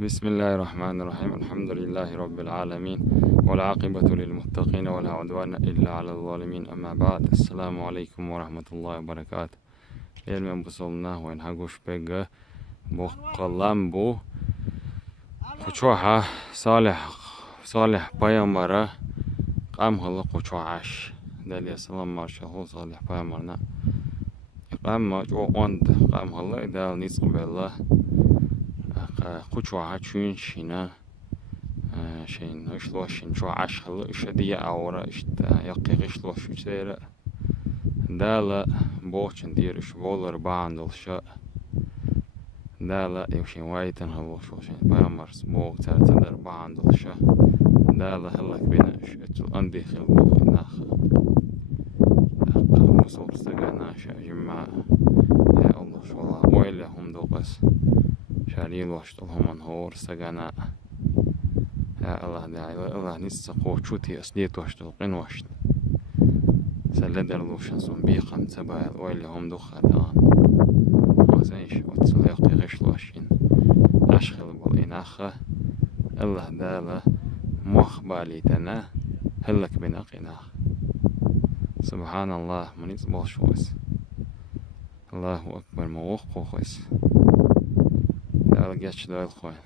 بسم الله الرحمن الرحيم. الحمد لله رب العالمين، والعاقبة للمتقين ولا عدوان إلا على الظالمين. أما بعد، السلام عليكم ورحمة الله وبركاته. من بصلنا وين هاقوش بيجا بقلام بو قشوحة صالح بيامرة قام هلا قشوعش دالي السلام مارشال صالح بيامرنا قام ما جو قام هلا دال نيس قبله قشوعة شون شينا شين إشلوشين شو عش هلا إشدية أورا إشتا يقي إشلوش سيرة دالا بوشن دير إش بولر باندل شاء دالا يمشي وايتن هلا شو شين بامرس بوق تلتدر باندل شاء دالا هلا بينا إش أندي خلبو ناخ مصوب استجانا شاء جماعة يا الله شو الله ويلي هم دوقس شاريل واشتلهم انهور استجانا يا الله داعي الله نستقو شوتي أسديت واشتل قين واشت سلدر لوشن صن بيقم تبايل ويلي هم دوخة دان وزيش وتسليقي غش لوشين أشخل بالإناخة الله داله موخ بالي تنا هلك بناقيناخ سبحان الله من يصبح شويس الله أكبر موخ قوخيس دال جاتش دال خوين